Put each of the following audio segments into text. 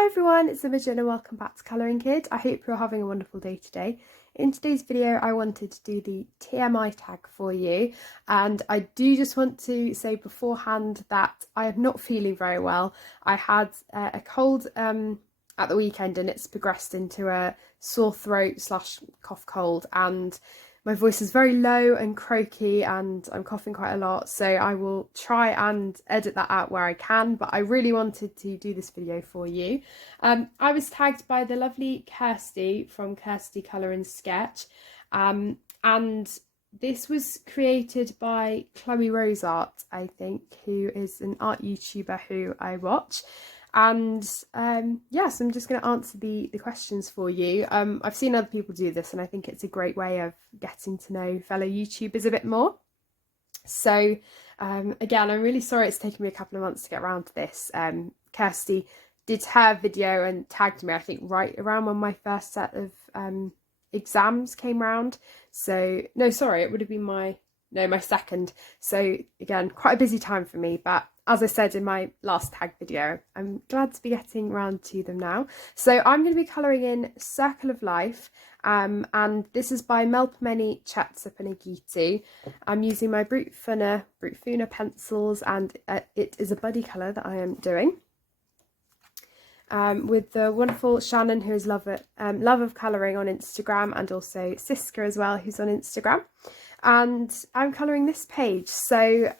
Hi everyone, it's Imogen and welcome back to Colouring Kid. I hope you're having a wonderful day today. In today's video I wanted to do the TMI tag for you, and I do just want to say beforehand that I am not feeling very well. I had a cold at the weekend and it's progressed into a sore throat / cough cold, and my voice is very low and croaky and I'm coughing quite a lot, so I will try and edit that out where I can, but I really wanted to do this video for you. I was tagged by the lovely Kirsty from Kirsty Colour and Sketch, and this was created by Chloe Rose Art, I think, who is an art YouTuber who I watch. And yes, I'm just going to answer the questions for you. I've seen other people do this and I think it's a great way of getting to know fellow YouTubers a bit more. So again, I'm really sorry it's taken me a couple of months to get around to this. Kirsty did her video and tagged me, I think, right around when my first set of exams came round. So no, sorry, it would have been my second. So again, quite a busy time for me, but as I said in my last tag video, I'm glad to be getting around to them now. So I'm going to be colouring in Circle of Life, and this is by Melpomene Chetsapanagiti. I'm using my Brute Funa pencils, and it is a buddy colour that I am doing. With the wonderful Shannon, who is Love of Colouring on Instagram, and also Siska as well, who's on Instagram. And I'm colouring this page. So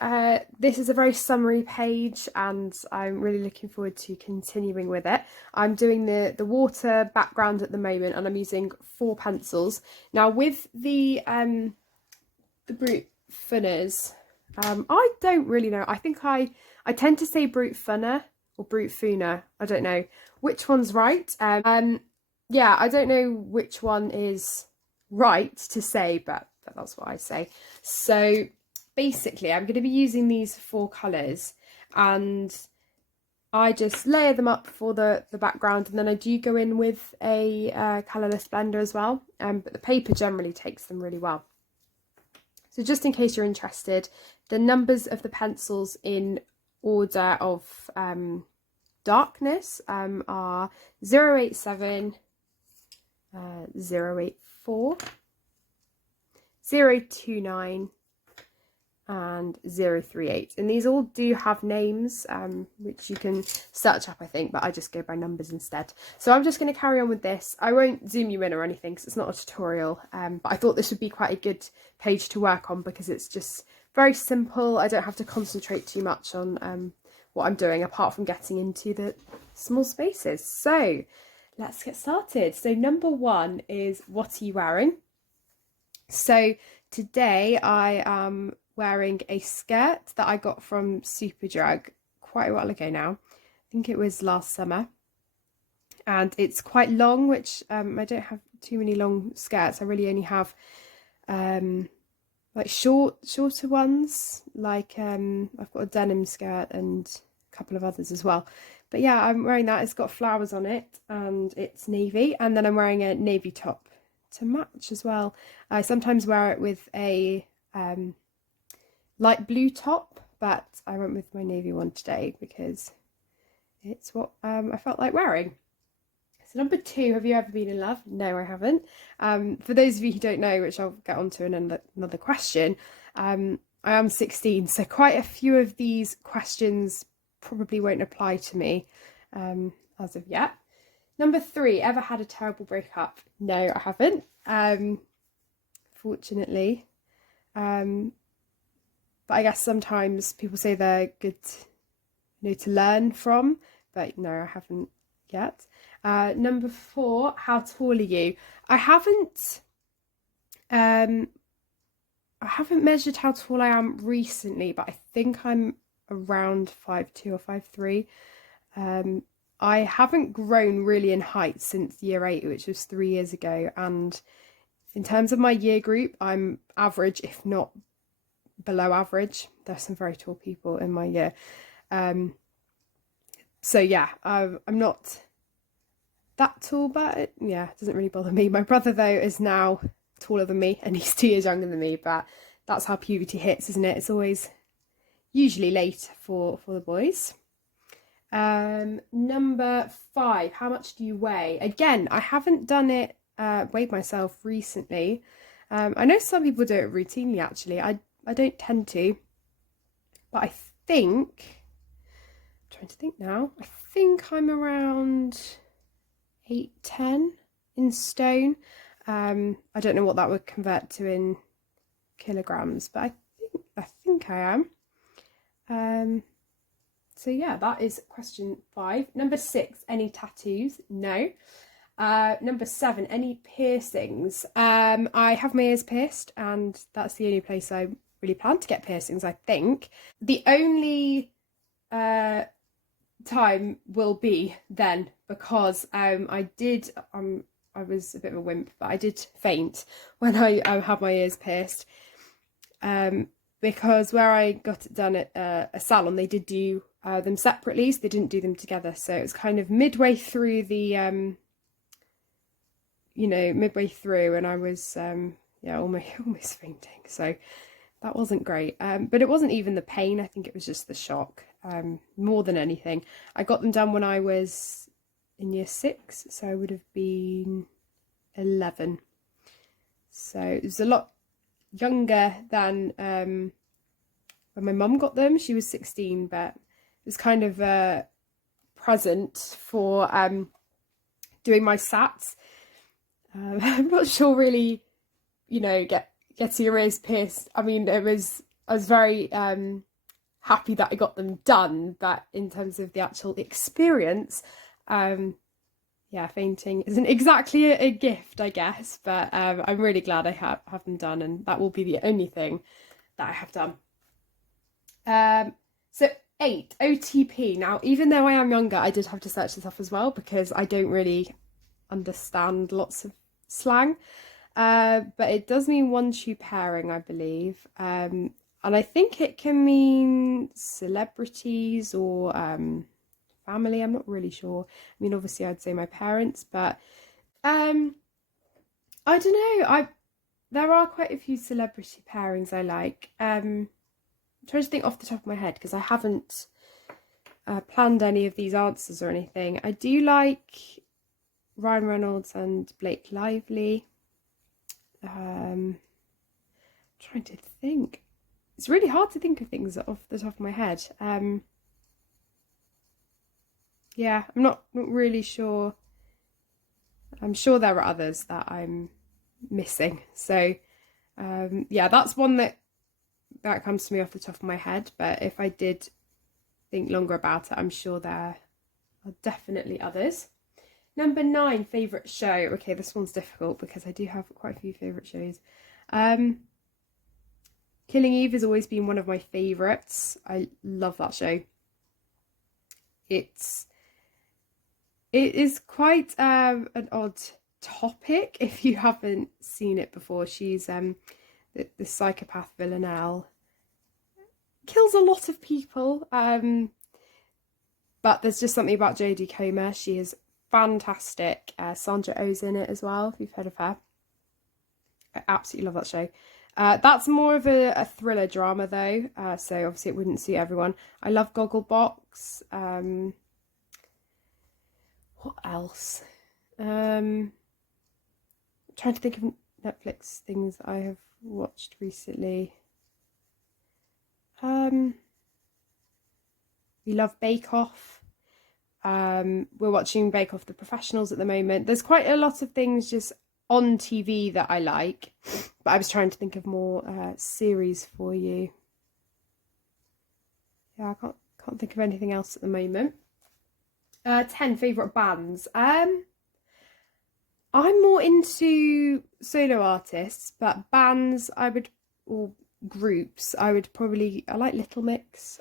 this is a very summary page and I'm really looking forward to continuing with it. I'm doing the water background at the moment and I'm using 4 pencils. Now with the Brute Funas, I don't really know. I think I tend to say Brute Funa or Brute Funa. I don't know which one's right. Yeah, I don't know which one is right to say, but that's what I say. So basically I'm going to be using these 4 colours and I just layer them up for the background, and then I do go in with a colourless blender as well, but the paper generally takes them really well. So just in case you're interested, the numbers of the pencils in order of darkness are 087, 084, 029 and 038, and these all do have names which you can search up, I think, but I just go by numbers instead. So I'm just going to carry on with this. I won't zoom you in or anything because it's not a tutorial, but I thought this would be quite a good page to work on because it's just very simple. I don't have to concentrate too much on what I'm doing apart from getting into the small spaces. So let's get started. So number 1 is, what are you wearing? So today I am wearing a skirt that I got from Superdrug quite a while ago now. I think it was last summer. And it's quite long, which I don't have too many long skirts. I really only have like shorter ones. Like I've got a denim skirt and a couple of others as well. But yeah, I'm wearing that. It's got flowers on it and it's navy. And then I'm wearing a navy top to match as well. I sometimes wear it with a light blue top, but I went with my navy one today because it's what I felt like wearing. So number 2, have you ever been in love? No, I haven't. For those of you who don't know, which I'll get onto in another question, I am 16, so quite a few of these questions probably won't apply to me as of yet. Number 3, ever had a terrible breakup? No, I haven't, fortunately. But I guess sometimes people say they're good, to learn from, but no, I haven't yet. Number 4, how tall are you? I haven't measured how tall I am recently, but I think I'm around 5'2" or 5'3". I haven't grown really in height since year 8, which was 3 years ago, and in terms of my year group, I'm average, if not below average. There's some very tall people in my year. So yeah, I'm not that tall, but it doesn't really bother me. My brother, though, is now taller than me, and he's 2 years younger than me, but that's how puberty hits, isn't it? It's always usually late for the boys. Number 5, how much do you weigh? Again, I haven't done it, weighed myself recently. I know some people do it routinely actually. I don't tend to, but I think, I'm trying to think now, I think I'm around 8-10 in stone. I don't know what that would convert to in kilograms, but I think I am. So yeah, that is question 5. Number 6, any tattoos? No. Number 7, any piercings? I have my ears pierced, and that's the only place I really plan to get piercings, I think. The only time will be then, because I was a bit of a wimp, but I did faint when I had my ears pierced. Because where I got it done at a salon, they did do them separately, so they didn't do them together. So it was kind of midway through the, midway through, and I was, almost fainting. So that wasn't great. But it wasn't even the pain. I think it was just the shock, more than anything. I got them done when I was in year 6, so I would have been 11. So it was a lot younger than when my mum got them. She was 16, but it was kind of a present for doing my SATs. I'm not sure really, getting your ears pierced. I mean, I was very happy that I got them done, but in terms of the actual experience, fainting isn't exactly a gift, I guess, but I'm really glad I have them done, and that will be the only thing that I have done. So 8, OTP. Now, even though I am younger, I did have to search this up as well, because I don't really understand lots of slang, but it does mean one-two pairing, I believe, and I think it can mean celebrities or family. I'm not really sure. I mean, obviously I'd say my parents, but I don't know. There are quite a few celebrity pairings I like. I'm trying to think off the top of my head, because I haven't planned any of these answers or anything. I do like Ryan Reynolds and Blake Lively. Trying to think. It's really hard to think of things off the top of my head. Yeah, I'm not really sure. I'm sure there are others that I'm missing. So that's one that comes to me off the top of my head. But if I did think longer about it, I'm sure there are definitely others. Number 9, favourite show. Okay, this one's difficult because I do have quite a few favourite shows. Killing Eve has always been one of my favourites. I love that show. It is quite an odd topic if you haven't seen it before. She's the psychopath Villanelle. Kills a lot of people, but there's just something about Jodie Comer. She is fantastic. Sandra Oh's in it as well, if you've heard of her. I absolutely love that show. That's more of a thriller drama though, so obviously it wouldn't suit everyone. I love Gogglebox. What else? I'm trying to think of Netflix things I have watched recently. We love Bake Off. We're watching Bake Off The Professionals at the moment. There's quite a lot of things just on TV that I like, but I was trying to think of more series for you. Yeah, I can't think of anything else at the moment. 10, favourite bands. I'm more into solo artists, but bands or groups, I like Little Mix.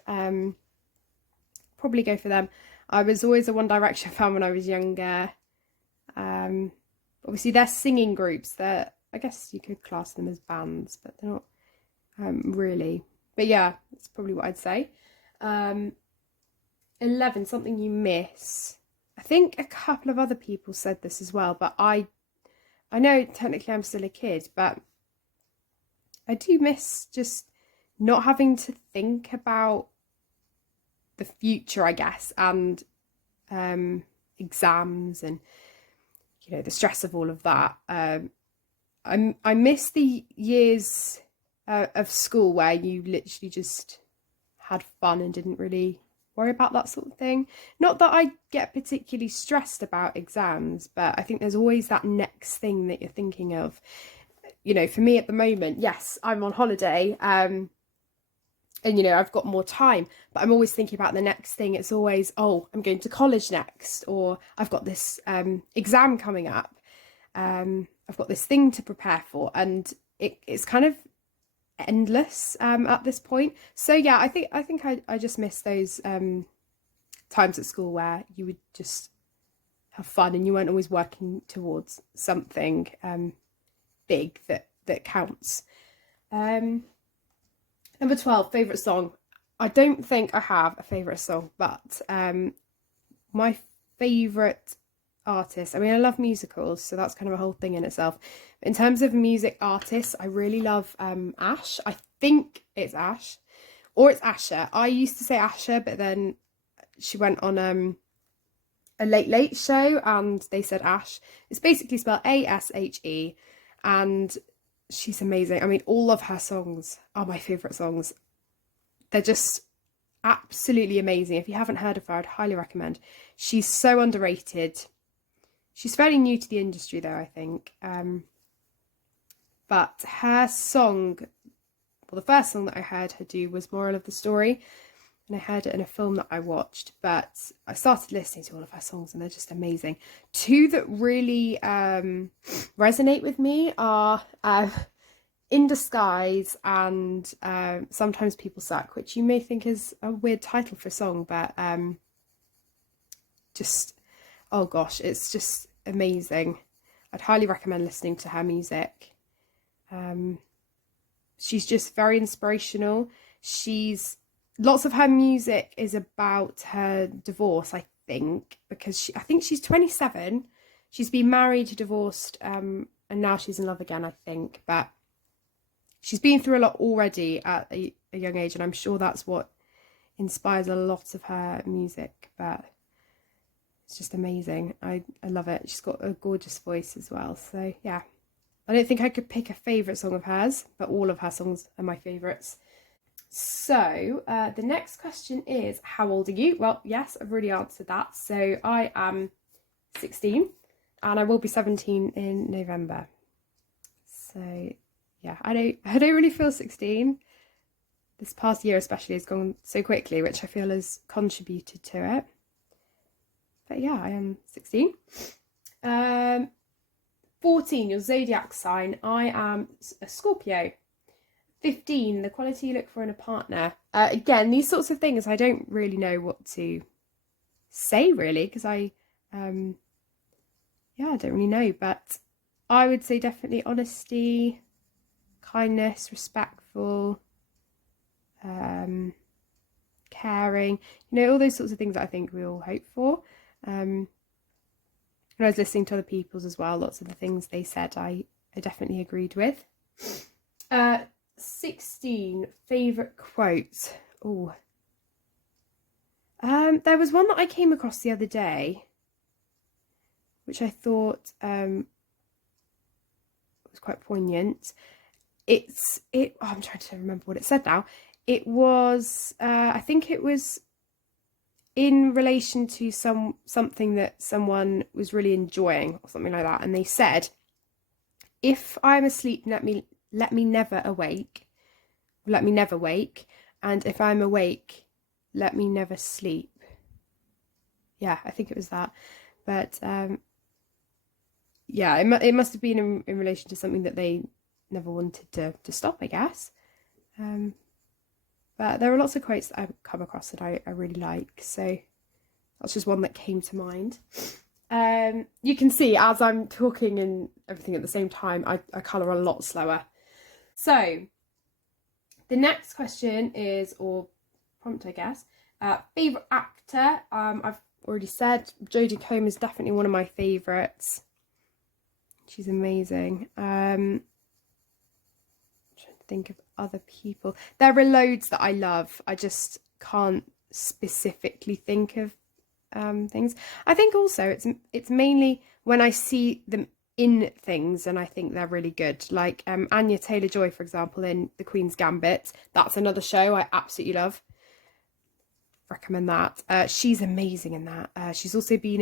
Probably go for them. I was always a One Direction fan when I was younger. Obviously they're singing groups. I guess you could class them as bands, but they're not really. But yeah, that's probably what I'd say. 11, something you miss. I think a couple of other people said this as well, but I know technically I'm still a kid, but I do miss just not having to think about the future, I guess, and exams and, you know, the stress of all of that. I miss the years of school where you literally just had fun and didn't really worry about that sort of thing. Not that I get particularly stressed about exams, but I think there's always that next thing that you're thinking of. You know, for me at the moment, yes, I'm on holiday, and, you know, I've got more time, but I'm always thinking about the next thing. It's always, oh, I'm going to college next, or I've got this exam coming up. I've got this thing to prepare for, and it's kind of endless at this point. So yeah, I think I just miss those times at school where you would just have fun and you weren't always working towards something big that counts. Number 12, favourite song. I don't think I have a favourite song, but my favourite artist, I mean, I love musicals, so that's kind of a whole thing in itself. But in terms of music artists, I really love Ash. I think it's Ash, or it's Asher. I used to say Asher, but then she went on a Late Late show and they said Ash. It's basically spelled A-S-H-E, and she's amazing. I mean, all of her songs are my favourite songs. They're just absolutely amazing. If you haven't heard of her, I'd highly recommend. She's so underrated. She's fairly new to the industry though, I think. But her song, well, the first song that I heard her do was Moral of the Story, and I heard it in a film that I watched, but I started listening to all of her songs and they're just amazing. Two that really resonate with me are In Disguise and Sometimes People Suck, which you may think is a weird title for a song, but just, oh gosh, it's just amazing. I'd highly recommend listening to her music. She's just very inspirational. Lots of her music is about her divorce, I think, because I think she's 27. She's been married, divorced, and now she's in love again, I think. But she's been through a lot already at a young age, and I'm sure that's what inspires a lot of her music. But it's just amazing. I love it. She's got a gorgeous voice as well. So yeah, I don't think I could pick a favourite song of hers, but all of her songs are my favourites. So the next question is, how old are you? Well, yes, I've already answered that. So I am 16 and I will be 17 in November. So yeah, I don't really feel 16. This past year especially has gone so quickly, which I feel has contributed to it. But yeah, I am 16. 14, your zodiac sign. I am a Scorpio. 15, the quality you look for in a partner. Again, these sorts of things I don't really know what to say really, because I don't really know, but I would say definitely honesty, kindness, respectful, caring, you know, all those sorts of things that I think we all hope for. When I was listening to other people's as well, lots of the things they said I definitely agreed with. 16, favourite quote. Oh, there was one that I came across the other day, which I thought was quite poignant. I'm trying to remember what it said now. It was, I think it was in relation to something that someone was really enjoying or something like that, and they said, "If I'm asleep, let me never awake, let me never wake, and if I'm awake, let me never sleep." Yeah, I think it was that. But yeah, it must have been in relation to something that they never wanted to stop, I guess. But there are lots of quotes that I've come across that I really like, so that's just one that came to mind. You can see as I'm talking and everything at the same time, I colour a lot slower. So the next question is, or prompt I guess, favourite actor. I've already said Jodie Comer is definitely one of my favourites. She's amazing. I'm trying to think of other people. There are loads that I love. I just can't specifically think of things. I think also it's mainly when I see them in things and I think they're really good. Like Anya Taylor-Joy, for example, in The Queen's Gambit. That's another show I absolutely love. Recommend that. She's amazing in that. She's also been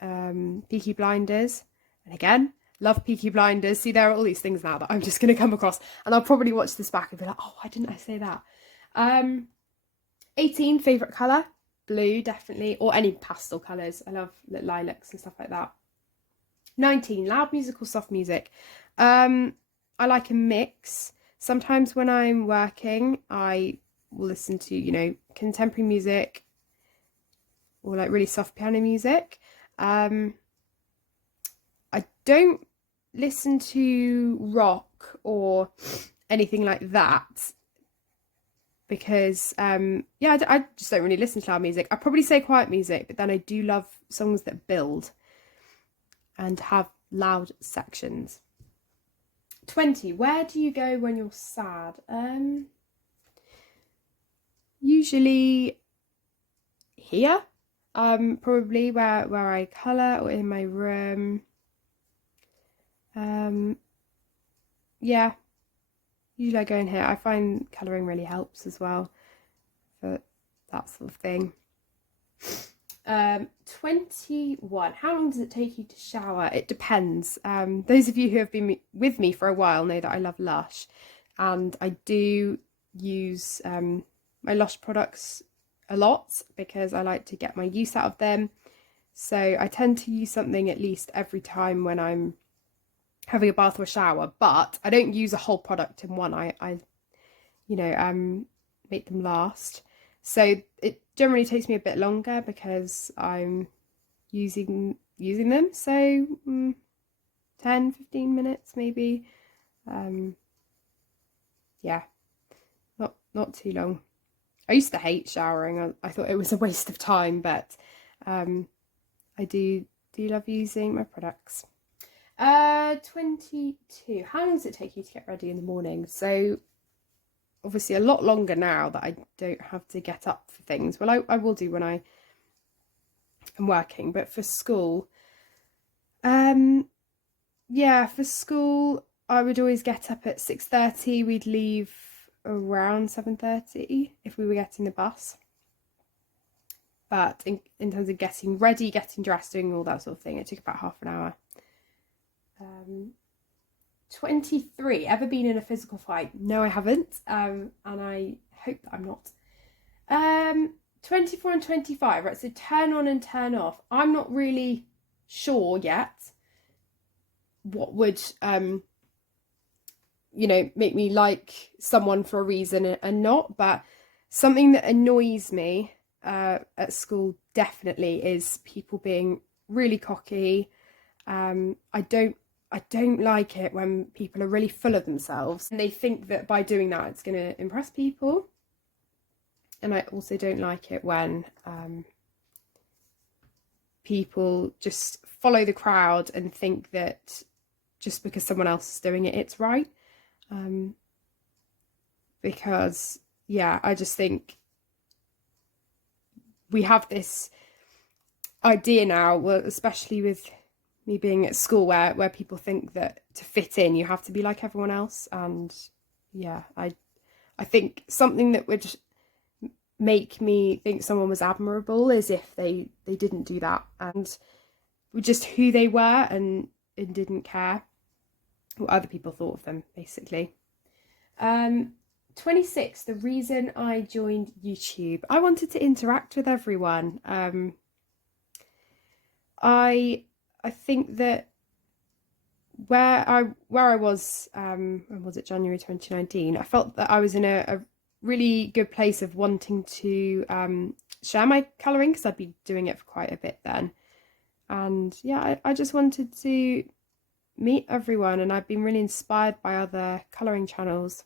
in Peaky Blinders. And again, love Peaky Blinders. See, there are all these things now that I'm just going to come across. And I'll probably watch this back and be like, oh, why didn't I say that? 18, favourite colour? Blue, definitely. Or any pastel colours. I love lilacs and stuff like that. 19, loud music or soft music? I like a mix. Sometimes when I'm working, I will listen to, you know, contemporary music or like really soft piano music. I don't listen to rock or anything like that because yeah, I just don't really listen to loud music. I probably say quiet music, but then I do love songs that build and have loud sections. 20, where do you go when you're sad? Usually here, probably where I colour, or in my room. Yeah, usually I go in here. I find colouring really helps as well for that sort of thing. 21, how long does it take you to shower? It depends. Those of you who have been with me for a while know that I love Lush, and I do use my Lush products a lot because I like to get my use out of them. So I tend to use something at least every time when I'm having a bath or a shower, but I don't use a whole product in one. I you know, make them last. So it generally takes me a bit longer because I'm using them. So 10, 15 minutes maybe. Yeah, not too long. I used to hate showering. I thought it was a waste of time, but I do love using my products. 22, how long does it take you to get ready in the morning? So obviously a lot longer now that I don't have to get up for things. Well, I will do when I am working, but for school, yeah, for school I would always get up at 6:30. We'd leave around 7:30 if we were getting the bus. But in terms of getting ready, getting dressed, doing all that sort of thing, it took about half an hour. 23, ever been in a physical fight? No, I haven't, and I hope that I'm not. 24 and 25, right, so turn on and turn off. I'm not really sure yet what would you know, make me like someone for a reason and not, but something that annoys me at school definitely is people being really cocky. I don't like it when people are really full of themselves and they think that by doing that it's going to impress people. And I also don't like it when people just follow the crowd and think that just because someone else is doing it, it's right. Because, yeah, I just think we have this idea now, well, especially with me being at school, where people think that to fit in you have to be like everyone else. And yeah, I think something that would make me think someone was admirable is if they didn't do that and were just who they were and didn't care what other people thought of them, basically. 26, the reason I joined YouTube. I wanted to interact with everyone. I think that where I was, when was it, January 2019, I felt that I was in a really good place of wanting to share my colouring because I'd been doing it for quite a bit then. And yeah, I just wanted to meet everyone, and I've been really inspired by other colouring channels.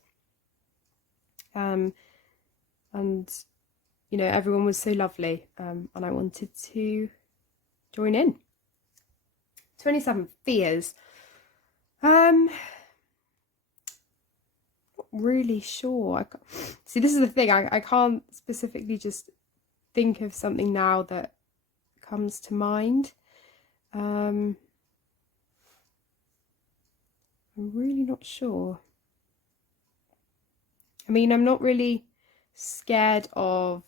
And you know, everyone was so lovely, and I wanted to join in. 27, fears. Not really sure. See, this is the thing. I can't specifically just think of something now that comes to mind. I'm really not sure. I mean, I'm not really scared of,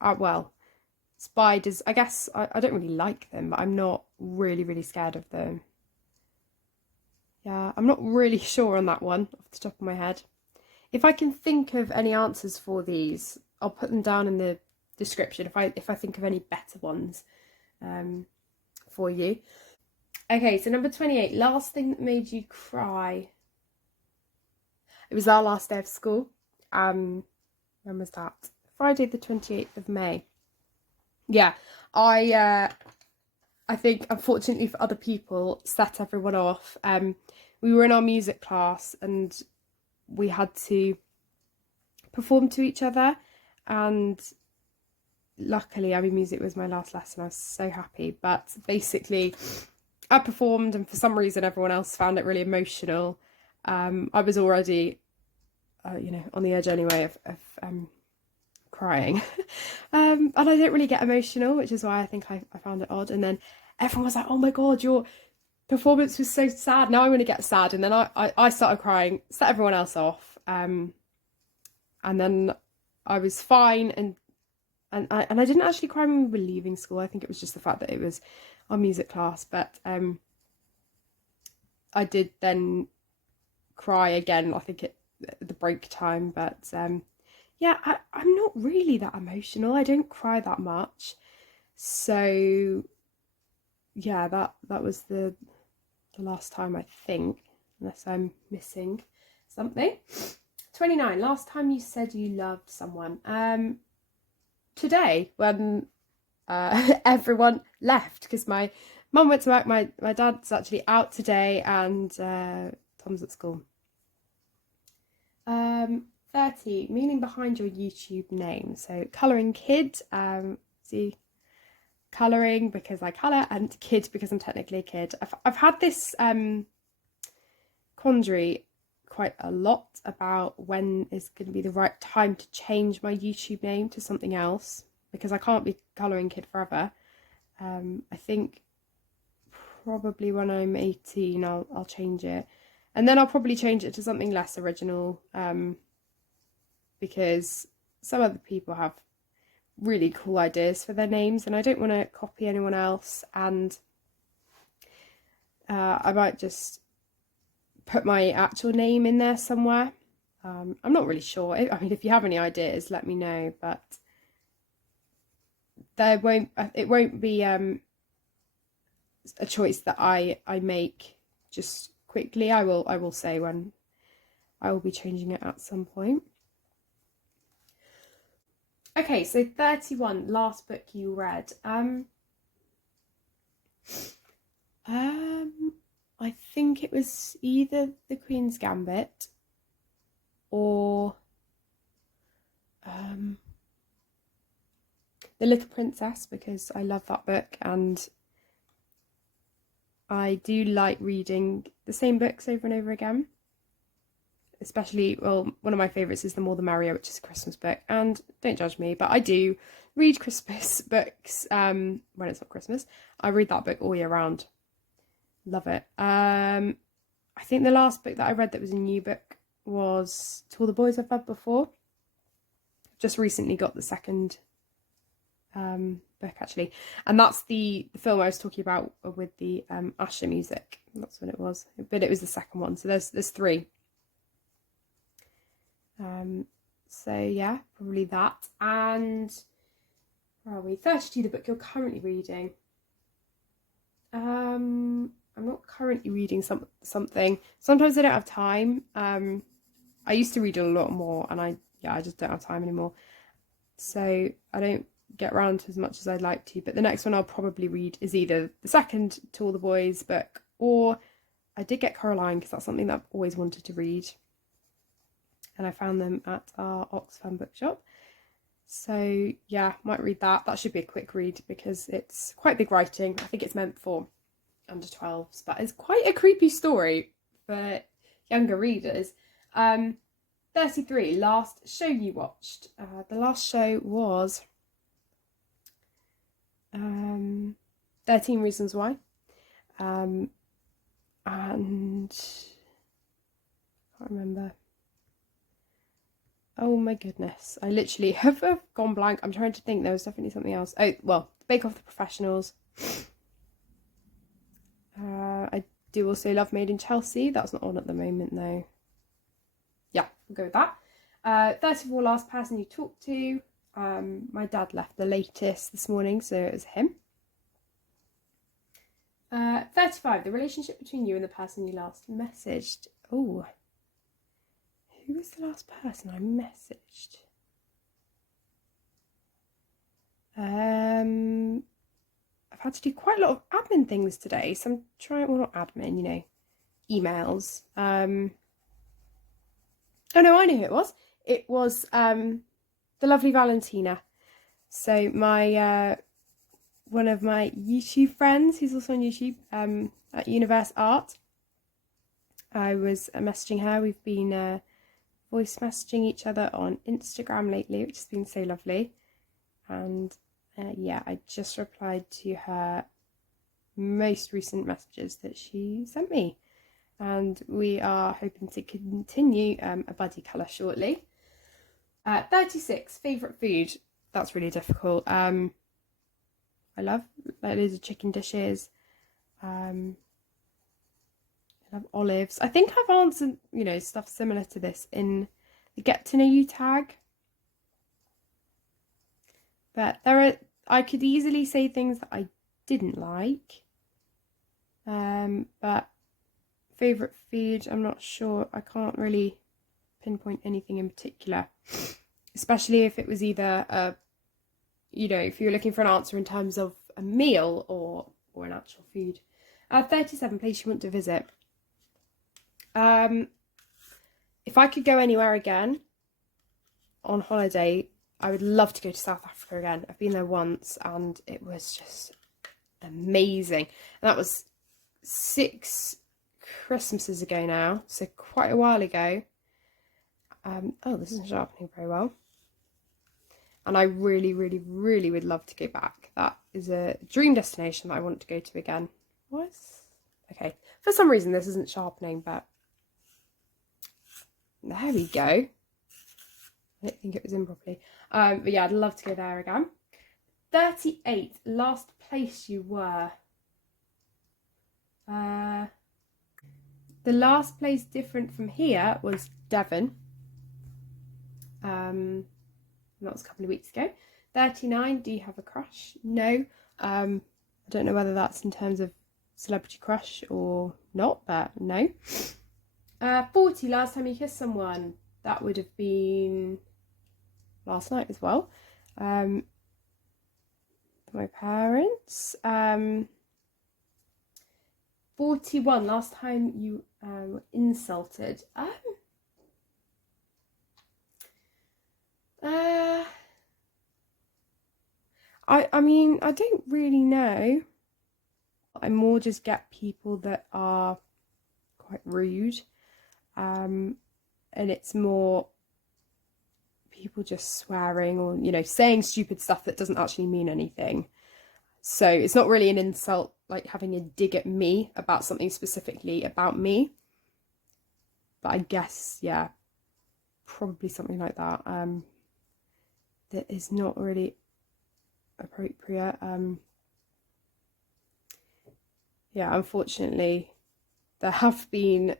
well, spiders. I guess I don't really like them, but I'm not really scared of them. Yeah, I'm not really sure on that one off the top of my head. If I can think of any answers for these, I'll put them down in the description if I think of any better ones for you. Okay, so number 28, last thing that made you cry. It was our last day of school. When was that? Friday the 28th of May. Yeah, I think, unfortunately for other people, set everyone off. We were in our music class and we had to perform to each other, and luckily, I mean, music was my last lesson. I was so happy, but basically I performed, and for some reason everyone else found it really emotional. I was already you know, on the edge anyway of crying. And I don't really get emotional, which is why I think I found it odd. And then everyone was like, oh my god, your performance was so sad, now I'm going to get sad. And then I started crying, set everyone else off, and then I was fine, and I didn't actually cry when we were leaving school. I think it was just the fact that it was our music class, but I did then cry again, I think at the break time. But yeah, I'm not really that emotional. I don't cry that much. So yeah, that was the last time, I think, unless I'm missing something. 29, last time you said you loved someone. Today, when everyone left, because my mum went to work, my dad's actually out today, and Tom's at school. 30, meaning behind your YouTube name. So colouring kid, see, colouring because I colour, and kid because I'm technically a kid. I've had this quandary quite a lot about when is going to be the right time to change my YouTube name to something else, because I can't be colouring kid forever. I think probably when I'm 18 I'll change it, and then I'll probably change it to something less original, because some other people have really cool ideas for their names and I don't want to copy anyone else, and I might just put my actual name in there somewhere. I'm not really sure. I mean, if you have any ideas, let me know, but it won't be a choice that I make just quickly. I will say when I will be changing it at some point. Okay, so 31, last book you read. I think it was either The Queen's Gambit or The Little Princess, because I love that book and I do like reading the same books over and over again. Especially, well, one of my favourites is The More the Merrier, which is a Christmas book, and don't judge me, but I do read Christmas books when it's not Christmas. I read that book all year round. Love it. I think the last book that I read that was a new book was To All the Boys I've Loved Before. Just recently got the second book, actually, and that's the film I was talking about with the Asher music. That's what it was, but it was the second one. So there's three. So yeah, probably that. And where are we? 32, the book you're currently reading. I'm not currently reading something. Sometimes I don't have time. I used to read a lot more, and I just don't have time anymore. So I don't get around to as much as I'd like to. But the next one I'll probably read is either the second To All the Boys book, or I did get Coraline, because that's something that I've always wanted to read. And I found them at our Oxfam bookshop. So yeah, might read that. That should be a quick read because it's quite big writing. I think it's meant for under 12s, but it's quite a creepy story for younger readers. 33, last show you watched. The last show was 13 Reasons Why. And I can't remember. Oh my goodness. I literally have gone blank. I'm trying to think. There was definitely something else. Oh, well, Bake Off the Professionals. I do also love Made in Chelsea. That's not on at the moment though. Yeah, we'll go with that. 34, last person you talked to. My dad left the latest this morning, so it was him. 35, the relationship between you and the person you last messaged. Oh, who was the last person I messaged? I've had to do quite a lot of admin things today, so I'm trying, well, not admin, you know, emails. Oh no, I know who it was. It was the lovely Valentina. So my one of my YouTube friends, who's also on YouTube, at Universe Art. I was messaging her. We've been voice messaging each other on Instagram lately, which has been so lovely. And yeah, I just replied to her most recent messages that she sent me. And we are hoping to continue a buddy colour shortly. 36, favourite food. That's really difficult. I love loads of chicken dishes. I love olives. I think I've answered, you know, stuff similar to this in the Get to Know You tag. But I could easily say things that I didn't like. But favourite food, I'm not sure. I can't really pinpoint anything in particular. Especially if it was either you know, if you're looking for an answer in terms of a meal or an actual food. 37, place you want to visit. If I could go anywhere again on holiday, I would love to go to South Africa again. I've been there once and it was just amazing. And that was 6 Christmases ago now, so quite a while ago. Oh, this isn't sharpening very well. And I really, really, really would love to go back. That is a dream destination that I want to go to again. What? Okay. For some reason, this isn't sharpening, but there we go. I didn't think it was in properly. But yeah, I'd love to go there again. 38, last place you were. The last place different from here was Devon. That was a couple of weeks ago. 39, do you have a crush? No. I don't know whether that's in terms of celebrity crush or not, but no. 40, last time you kissed someone. That would have been last night as well. My parents. 41, last time you were insulted. I mean, I don't really know. I more just get people that are quite rude. And it's more people just swearing or, you know, saying stupid stuff that doesn't actually mean anything. So it's not really an insult, like having a dig at me about something specifically about me. But I guess, yeah, probably something like that. That is not really appropriate. Yeah, unfortunately, there have been,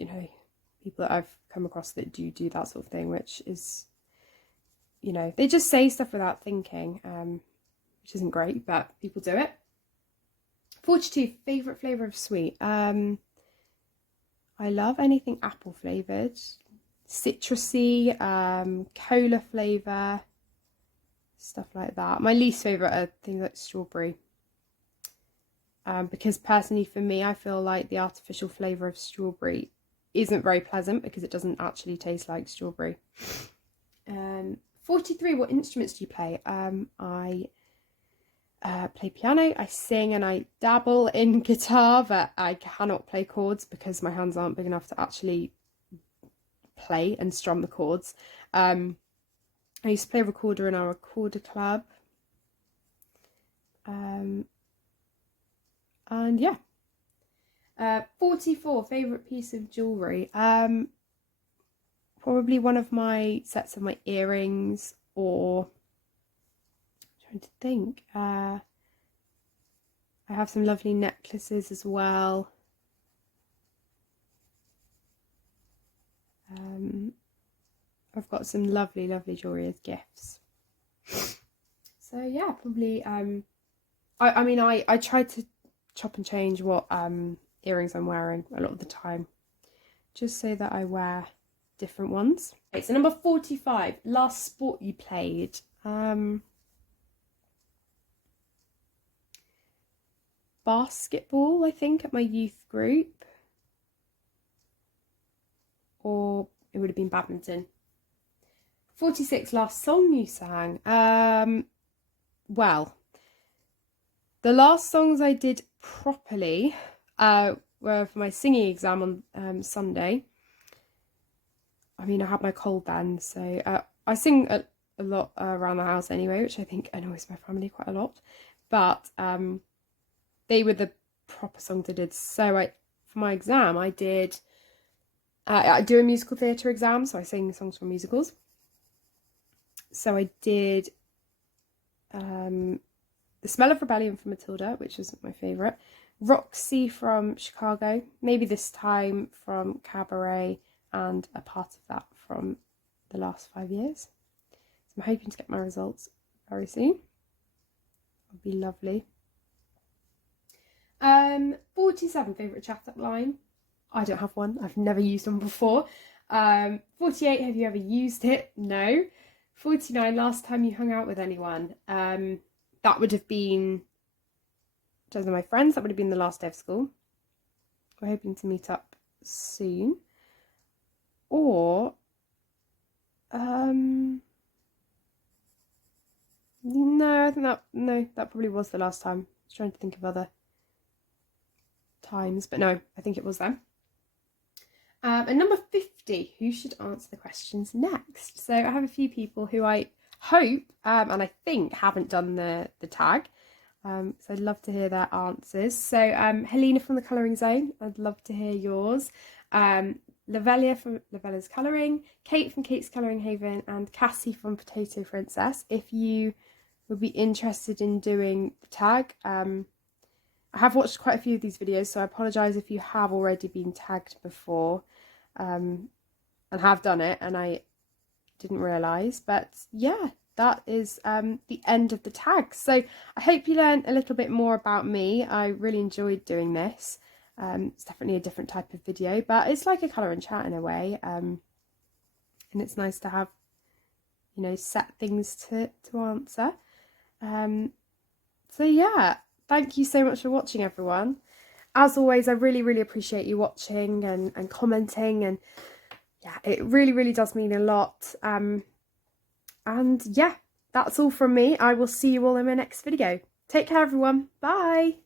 you know, people that I've come across that do that sort of thing, which is, you know, they just say stuff without thinking, which isn't great, but people do it. 42, favourite flavour of sweet. I love anything apple flavoured, citrusy, cola flavour, stuff like that. My least favourite are things like strawberry. Because personally for me, I feel like the artificial flavour of strawberry isn't very pleasant because it doesn't actually taste like strawberry. 43, what instruments do you play? I play piano, I sing, and I dabble in guitar, but I cannot play chords because my hands aren't big enough to actually play and strum the chords. I used to play recorder in our recorder club. And yeah. 44, favourite piece of jewellery. Probably one of my sets of my earrings, or I'm trying to think. I have some lovely necklaces as well. I've got some lovely jewellery as gifts. So yeah, probably I mean I try to chop and change what earrings I'm wearing a lot of the time, just so that I wear different ones. Okay, so number 45, last sport you played. Basketball, I think, at my youth group, or it would have been badminton. 46, last song you sang. Well, the last songs I did properly were for my singing exam on Sunday. I mean, I had my cold then, so I sing a lot around the house anyway, which I think annoys my family quite a lot. But they were the proper songs I did. So for my exam, I do a musical theatre exam, so I sing songs from musicals. So I did The Smell of Rebellion from Matilda, which was my favourite. Roxy from Chicago, Maybe This Time from Cabaret, and a part of that from The Last 5 Years. So I'm hoping to get my results very soon. It'll be lovely. 47, favourite chat-up line. I don't have one. I've never used one before. 48, have you ever used it? No. 49, last time you hung out with anyone. That would have been, in terms of my friends, that would have been the last day of school. We're hoping to meet up soon. Or, no, I think that probably was the last time. I was trying to think of other times, but no, I think it was then. And number 50, who should answer the questions next? So I have a few people who I hope and I think haven't done the tag. So I'd love to hear their answers. So Helina from the Colouring Zone, I'd love to hear yours. Lavelia from Lavelia's Colouring, Kate from Kate's Colouring Haven, and Cassie from Potato Princess. If you would be interested in doing the tag, I have watched quite a few of these videos, so I apologise if you have already been tagged before and have done it and I didn't realise. But yeah, that is the end of the tag. So I hope you learned a little bit more about me. I really enjoyed doing this. It's definitely a different type of video, but it's like a colour and chat in a way. And it's nice to have, you know, set things to answer. So yeah, thank you so much for watching, everyone. As always, I really appreciate you watching and commenting, and yeah, it really does mean a lot. And yeah, that's all from me. I will see you all in my next video. Take care, everyone. Bye.